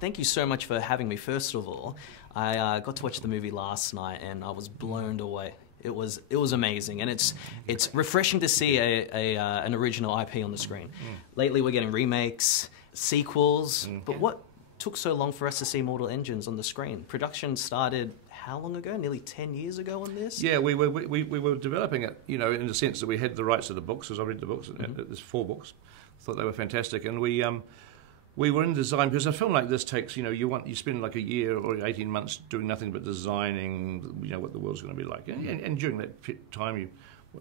thank you so much for having me. First of all, I got to watch the movie last night and I was blown away. It was amazing, and it's refreshing to see an original IP on the screen. Lately, we're getting remakes, sequels, but what took so long for us to see Mortal Engines on the screen? Production started how long ago? Nearly 10 years ago on this? Yeah, we were developing it, you know, in the sense that we had the rights to the books, as I read the books. There's 4 books. Thought they were fantastic, and we were in design, because a film like this takes, you know, you spend like a year or 18 months doing nothing but designing, you know, what the world's going to be like, and during that time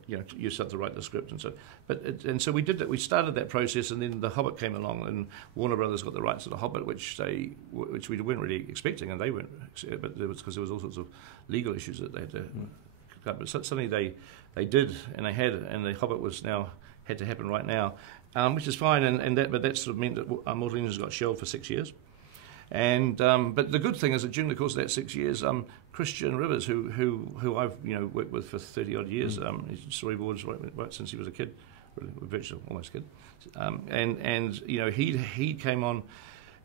you start to write the script and so. And so we did that. We started that process, and then The Hobbit came along, and Warner Brothers got the rights to The Hobbit, which we weren't really expecting, and they weren't. But it was because there was all sorts of legal issues that they had to cut. But suddenly they did, and they had, and The Hobbit had to happen right now. Which is fine, but that sort of meant that Mortal Engines got shelved for 6 years. And but the good thing is that during the course of that 6 years, Christian Rivers, who I've worked with for 30 odd years, he's storyboards right since he was a kid, really, virtually almost a kid, and he came on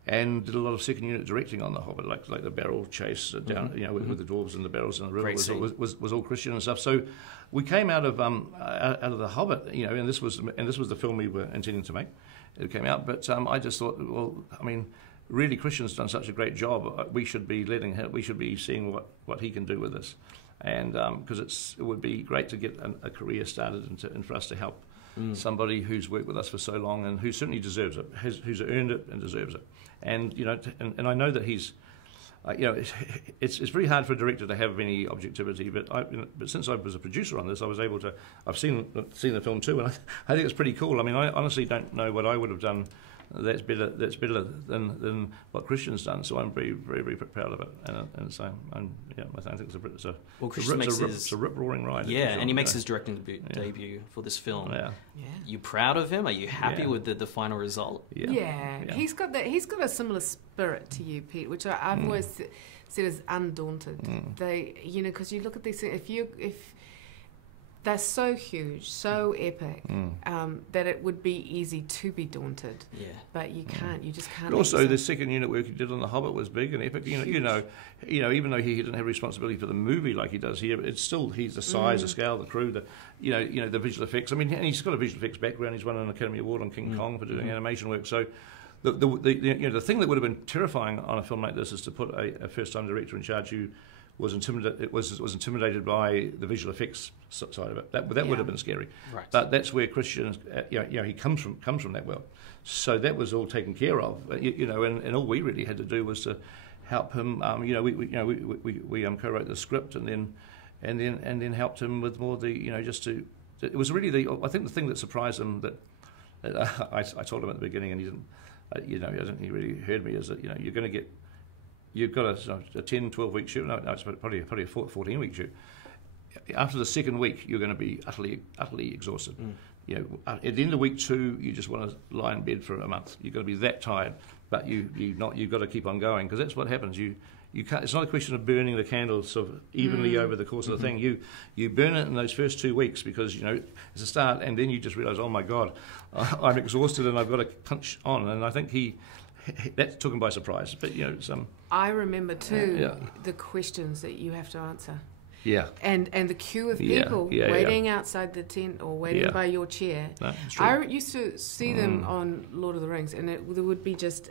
and did a lot of second unit directing on The Hobbit, like the barrel chase down, with the dwarves and the barrels in the river was all Christian and stuff. So we came out of The Hobbit, and this was the film we were intending to make. It came out, but I just thought, well, I mean, really, Christian's done such a great job. We should be seeing what he can do with this, and because it would be great to get a career started and for us to help somebody who's worked with us for so long and who certainly deserves it, who's earned it and deserves it. And and I know that he's, it's very hard for a director to have any objectivity. But since I was a producer on this, I was able to. I've seen the film too, and I think it's pretty cool. I mean, I honestly don't know what I would have done that's better than what Christian's done. So I'm very, very, very proud of it, and so I think it's a rip roaring ride. Yeah, and he makes his directing debut for this film. Yeah. You proud of him? Are you happy with the final result? Yeah. He's got a similar spirit to you, Pete, which I've always said is undaunted. They, because you look at these things, if they're so huge, so epic, that it would be easy to be daunted. Yeah. But you can't. You just can't. But also, the second unit work he did on The Hobbit was big and epic. Even though he didn't have responsibility for the movie like he does here, it's still he's the size, the scale, the crew, the visual effects. I mean, and he's got a visual effects background. He's won an Academy Award on King Kong for doing animation work. So. The thing that would have been terrifying on a film like this is to put a first-time director in charge who was intimidated by the visual effects side of it. That would have been scary. Right. But that's where Christian, he comes from that world. So that was all taken care of. And all we really had to do was to help him. We co-wrote the script and then helped him with more it was really I think the thing that surprised him that I told him at the beginning, and he didn't. I don't think he really heard me. Is that you've got a 10, 12-week shoot. No, it's probably a 14-week shoot. After the second week, you're going to be utterly exhausted. At the end of week 2, you just want to lie in bed for a month. You're going to be that tired, but you've got to keep on going, because that's what happens. You can't. It's not a question of burning the candles sort of evenly over the course of the thing. You burn it in those first 2 weeks because it's a start, and then you just realise, oh my God, I'm exhausted and I've got to punch on. And I think that took him by surprise. But I remember too the questions that you have to answer. Yeah. And the queue of people waiting outside the tent or waiting by your chair. No, I used to see them on Lord of the Rings, and there would be just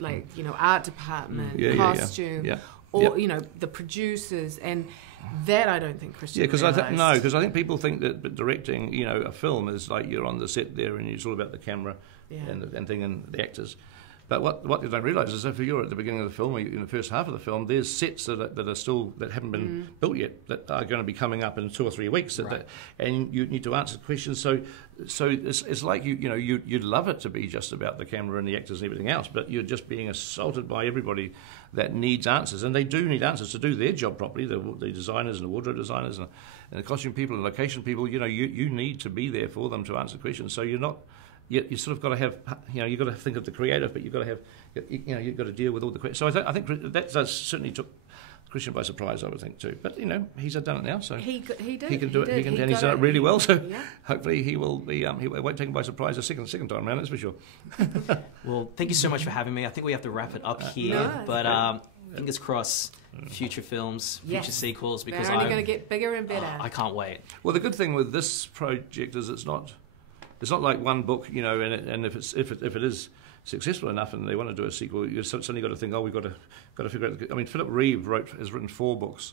like art department, costume, or the producers, and that I don't think Christian. Yeah, because I think people think that directing a film is like you're on the set there and it's all about the camera and the actors. But what they don't realise is if you're at the beginning of the film or in the first half of the film, there's sets that haven't been built yet that are going to be coming up in 2 or 3 weeks, and you need to answer questions. So it's like you'd love it to be just about the camera and the actors and everything else, but you're just being assaulted by everybody that needs answers, and they do need answers to do their job properly. The designers and the wardrobe designers and the costume people and location people, you need to be there for them to answer questions. So you're not. You sort of got to have, you've got to think of the creative, but you've got to have, you've got to deal with all the questions. So I think that certainly took Christian by surprise, I would think too. But he's done it now, so he did. He can do it. And he's done it really well. So hopefully he will be. He won't take him by surprise a second time around. That's for sure. Well, thank you so much for having me. I think we have to wrap it up here. No, but fingers crossed, future films, future sequels. Because they're only going to get bigger and better. I can't wait. Well, the good thing with this project is it's not like one book, and if it is successful enough and they want to do a sequel, you've suddenly got to think, we've got to figure out. I mean, Philip Reeve has written 4 books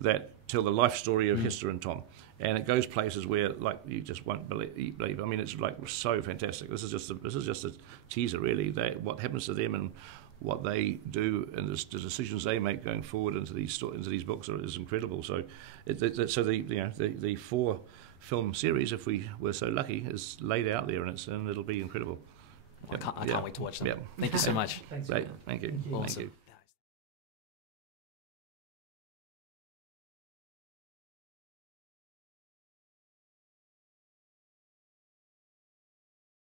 that tell the life story of Hester and Tom, and it goes places where you just won't believe. I mean, it's so fantastic. This is just a teaser, really. What happens to them and what they do and the decisions they make going forward into these books is incredible. So, the 4 film series, if we were so lucky, is laid out there, and it'll be incredible. I can't wait to watch them. Yep. Thank you so much. Thanks. Great. Thank you. Awesome. Thank you.